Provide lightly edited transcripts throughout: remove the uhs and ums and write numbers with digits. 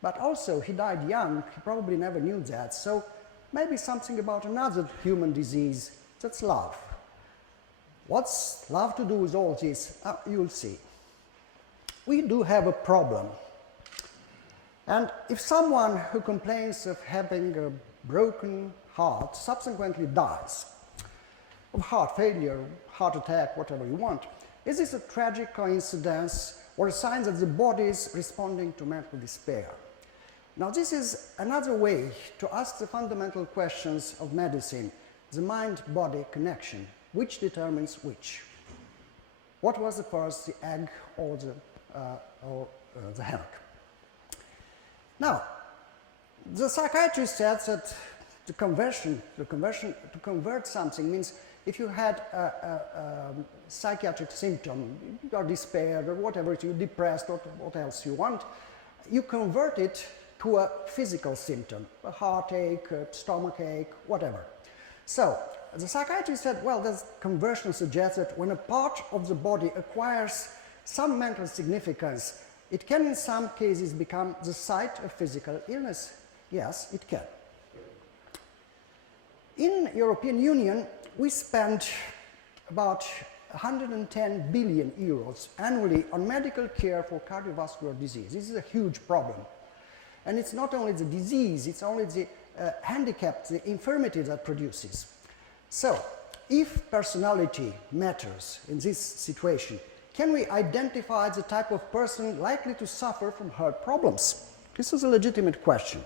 But also, he died young. He probably never knew that. So maybe something about another human disease, that's love. What's love to do with all this? You'll see. We do have a problem. And if someone who complains of having a broken heart subsequently dies of heart failure, heart attack, whatever you want, is this a tragic coincidence or a sign that the body is responding to mental despair? Now, this is another way to ask the fundamental questions of medicine, the mind-body connection. Which determines which? What was the first, the egg or the hen? Now, the psychiatrist said that to convert something means if you had a psychiatric symptom, you are despaired or whatever, you're depressed or what else you want, you convert it to a physical symptom, a heartache, a stomachache, whatever. So, the psychiatrist said, well, this conversion suggests that when a part of the body acquires some mental significance, it can in some cases become the site of physical illness. Yes, it can. In European Union, we spend about 110 billion euros annually on medical care for cardiovascular disease. This is a huge problem. And it's not only the disease, it's only the handicap, the infirmity that produces. So, if personality matters in this situation, can we identify the type of person likely to suffer from heart problems? This is a legitimate question.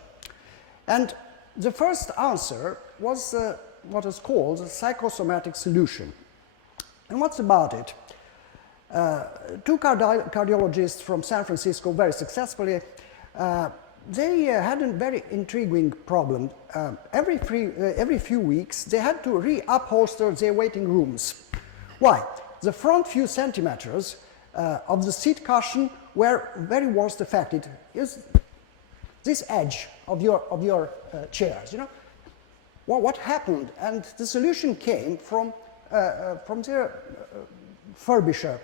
And the first answer was what is called the psychosomatic solution. And what's about it? Two cardiologists from San Francisco, very successfully, they had a very intriguing problem. Every few weeks, they had to reupholster their waiting rooms. Why? The front few centimeters of the seat cushion were very worst affected. Is this edge of your chairs, you know? Well, what happened? And the solution came from their furbisher.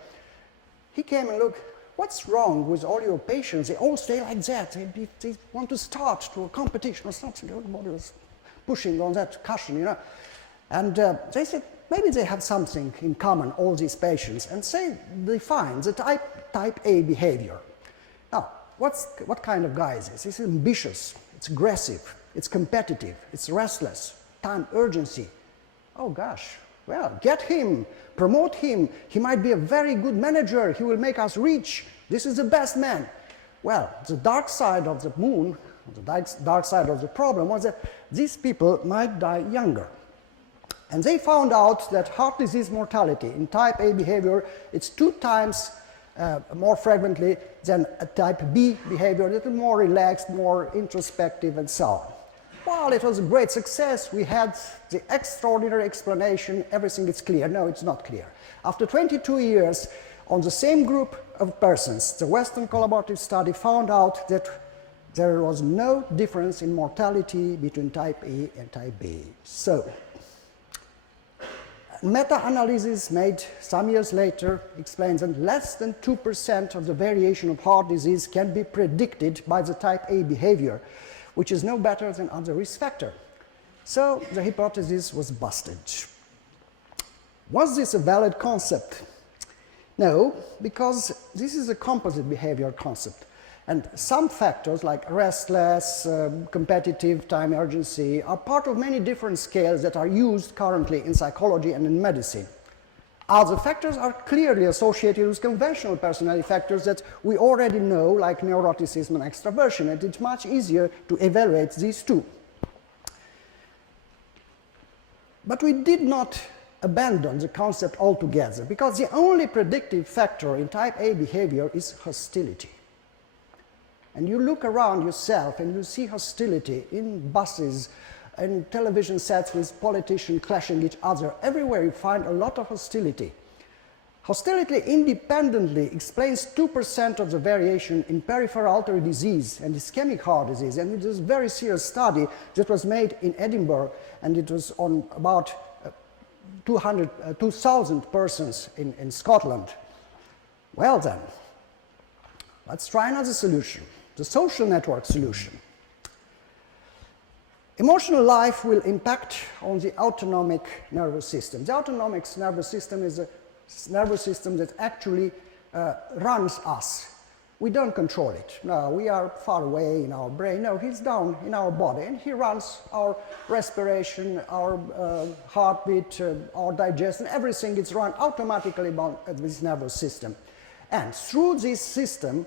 He came and looked. What's wrong with all your patients? They all stay like that. They want to start to a competition or something. Everybody was pushing on that cushion, you know. And they said, maybe they have something in common, all these patients, and they find the type A behavior. Now, what kind of guy is this? It's ambitious, it's aggressive, it's competitive, it's restless, time urgency. Oh gosh, well, get him, promote him. He might be a very good manager. He will make us rich. This is the best man. Well, the dark side of the moon, the dark side of the problem was that these people might die younger. And they found out that heart disease mortality in type A behavior, it's 2 times more frequently than a type B behavior that is more relaxed, more introspective, and so on. Well, it was a great success. We had the extraordinary explanation. Everything is clear. No, it's not clear. After 22 years, on the same group of persons, the Western collaborative study found out that there was no difference in mortality between type A and type B. So, meta-analysis made some years later explains that less than 2% of the variation of heart disease can be predicted by the type A behavior, which is no better than other risk factor. So the hypothesis was busted. Was this a valid concept? No, because this is a composite behavior concept. And some factors like restless, competitive, time urgency are part of many different scales that are used currently in psychology and in medicine. Other factors are clearly associated with conventional personality factors that we already know, like neuroticism and extraversion, and it's much easier to evaluate these two. But we did not abandon the concept altogether, because the only predictive factor in type A behavior is hostility. And you look around yourself and you see hostility in buses and television sets with politicians clashing each other. Everywhere you find a lot of hostility. Hostility independently explains 2% of the variation in peripheral artery disease and ischemic heart disease. And it was a very serious study that was made in Edinburgh, and it was on about 2,000 persons in Scotland. Well then, let's try another solution. the social network solution. Emotional life will impact on the autonomic nervous system. The autonomic nervous system is a nervous system that actually runs us. We don't control it. No, we are far away in our brain. No, he's down in our body, and he runs our respiration, our heartbeat, our digestion, everything is run automatically by this nervous system. And through this system,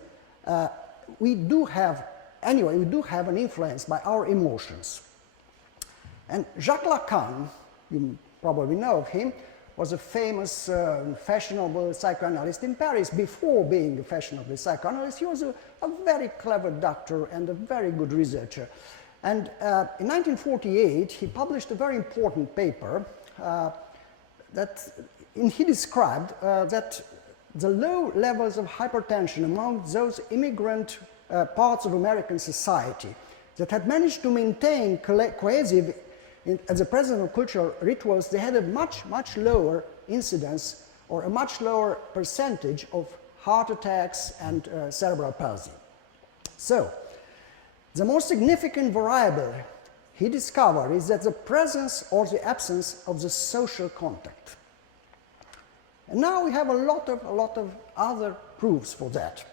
we do have an influence by our emotions. And Jacques Lacan, you probably know of him, was a famous, fashionable psychoanalyst in Paris. Before being a fashionable psychoanalyst, he was a very clever doctor and a very good researcher. And in 1948, he published a very important paper he described that the low levels of hypertension among those immigrant parts of American society that had managed to maintain cohesive at the presence of cultural rituals, they had a much, much lower incidence or a much lower percentage of heart attacks and cerebral palsy. So, the most significant variable he discovered is that the presence or the absence of the social contact. And now we have a lot of other proofs for that.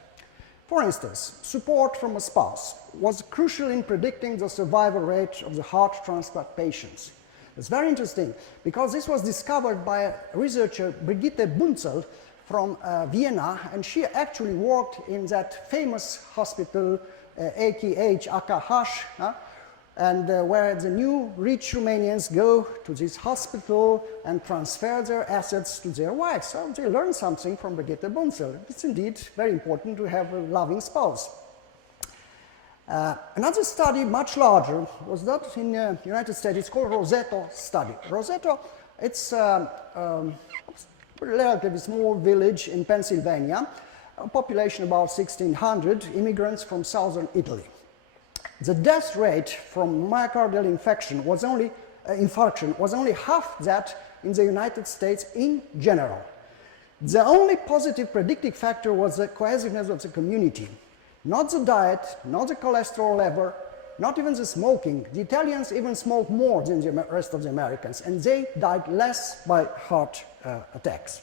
For instance, support from a spouse was crucial in predicting the survival rate of the heart transplant patients. It's very interesting because this was discovered by a researcher, Brigitte Bunzel, from Vienna, and she actually worked in that famous hospital, AKH, and where the new rich Romanians go to this hospital and transfer their assets to their wives. So they learn something from Brigitte Bunzel. It's indeed very important to have a loving spouse. Another study, much larger, was done in the United States. It's called Roseto study. Roseto, it's a relatively small village in Pennsylvania, a population about 1,600 immigrants from southern Italy. The death rate from myocardial infarction was only half that in the United States in general. The only positive predictive factor was the cohesiveness of the community. Not the diet, not the cholesterol level, not even the smoking. The Italians even smoked more than the rest of the Americans, and they died less by heart attacks.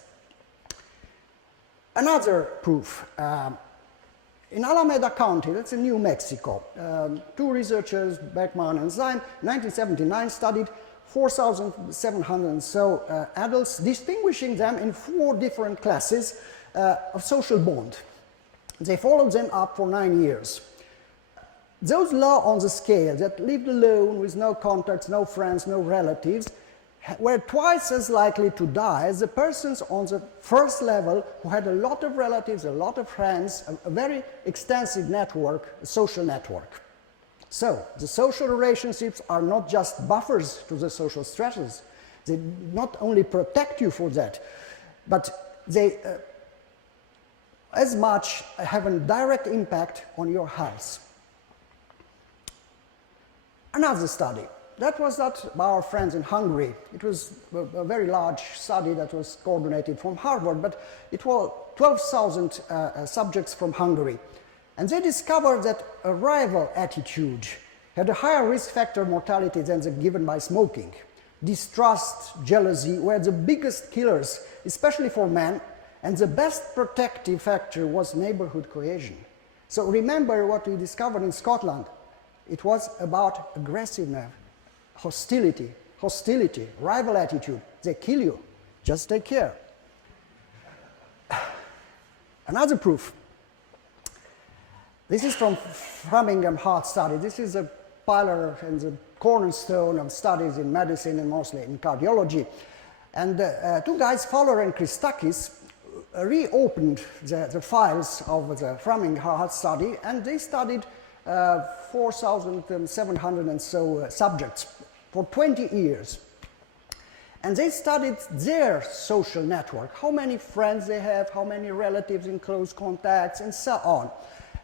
Another proof. In Alameda County, that's in New Mexico, two researchers, Beckman and Zime, in 1979 studied 4,700 and so adults, distinguishing them in 4 different classes of social bond. They followed them up for 9 years. Those low on the scale that lived alone with no contacts, no friends, no relatives, were twice as likely to die as the persons on the first level who had a lot of relatives, a lot of friends, a very extensive network, a social network. So, the social relationships are not just buffers to the social stresses. They not only protect you for that, but they as much have a direct impact on your health. Another study. That was that by our friends in Hungary. It was a very large study that was coordinated from Harvard, but it was 12,000 subjects from Hungary. And they discovered that a rival attitude had a higher risk factor of mortality than the given by smoking. Distrust, jealousy were the biggest killers, especially for men, and the best protective factor was neighborhood cohesion. So remember what we discovered in Scotland. It was about aggressiveness. Hostility, rival attitude, they kill you. Just take care. Another proof. This is from Framingham Heart Study. This is a pillar and the cornerstone of studies in medicine and mostly in cardiology. And two guys, Fowler and Christakis, reopened the files of the Framingham Heart Study, and they studied 4,700 and so subjects for 20 years. And they studied their social network, how many friends they have, how many relatives in close contacts, and so on.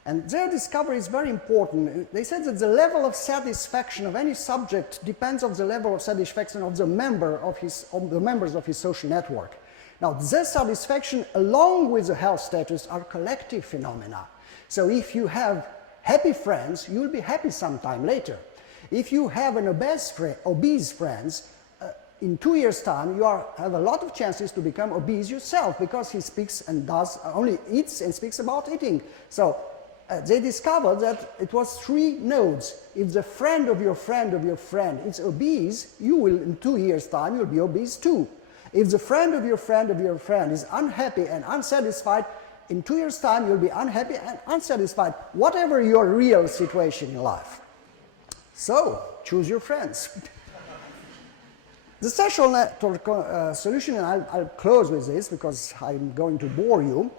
And their discovery is very important. They said that the level of satisfaction of any subject depends on the level of satisfaction of the members of his social network. Now, this satisfaction, along with the health status, are collective phenomena. So if you have happy friends, you'll be happy sometime later. If you have an obese friends, in 2 years' time, you have a lot of chances to become obese yourself, because he speaks and does only eats and speaks about eating. So they discovered that it was 3 nodes. If the friend of your friend of your friend is obese, you will, in 2 years' time, you'll be obese too. If the friend of your friend of your friend is unhappy and unsatisfied, in 2 years' time, you'll be unhappy and unsatisfied, whatever your real situation in life. So, choose your friends. The social network solution, and I'll close with this because I'm going to bore you.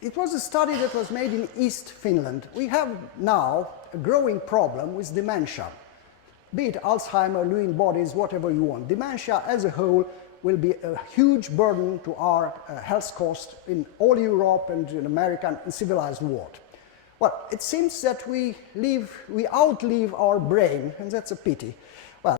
It was a study that was made in East Finland. We have now a growing problem with dementia. Be it Alzheimer, Lewy bodies, whatever you want. Dementia as a whole will be a huge burden to our health cost in all Europe and in American and civilized world. Well, it seems that we outlive our brain, and that's a pity.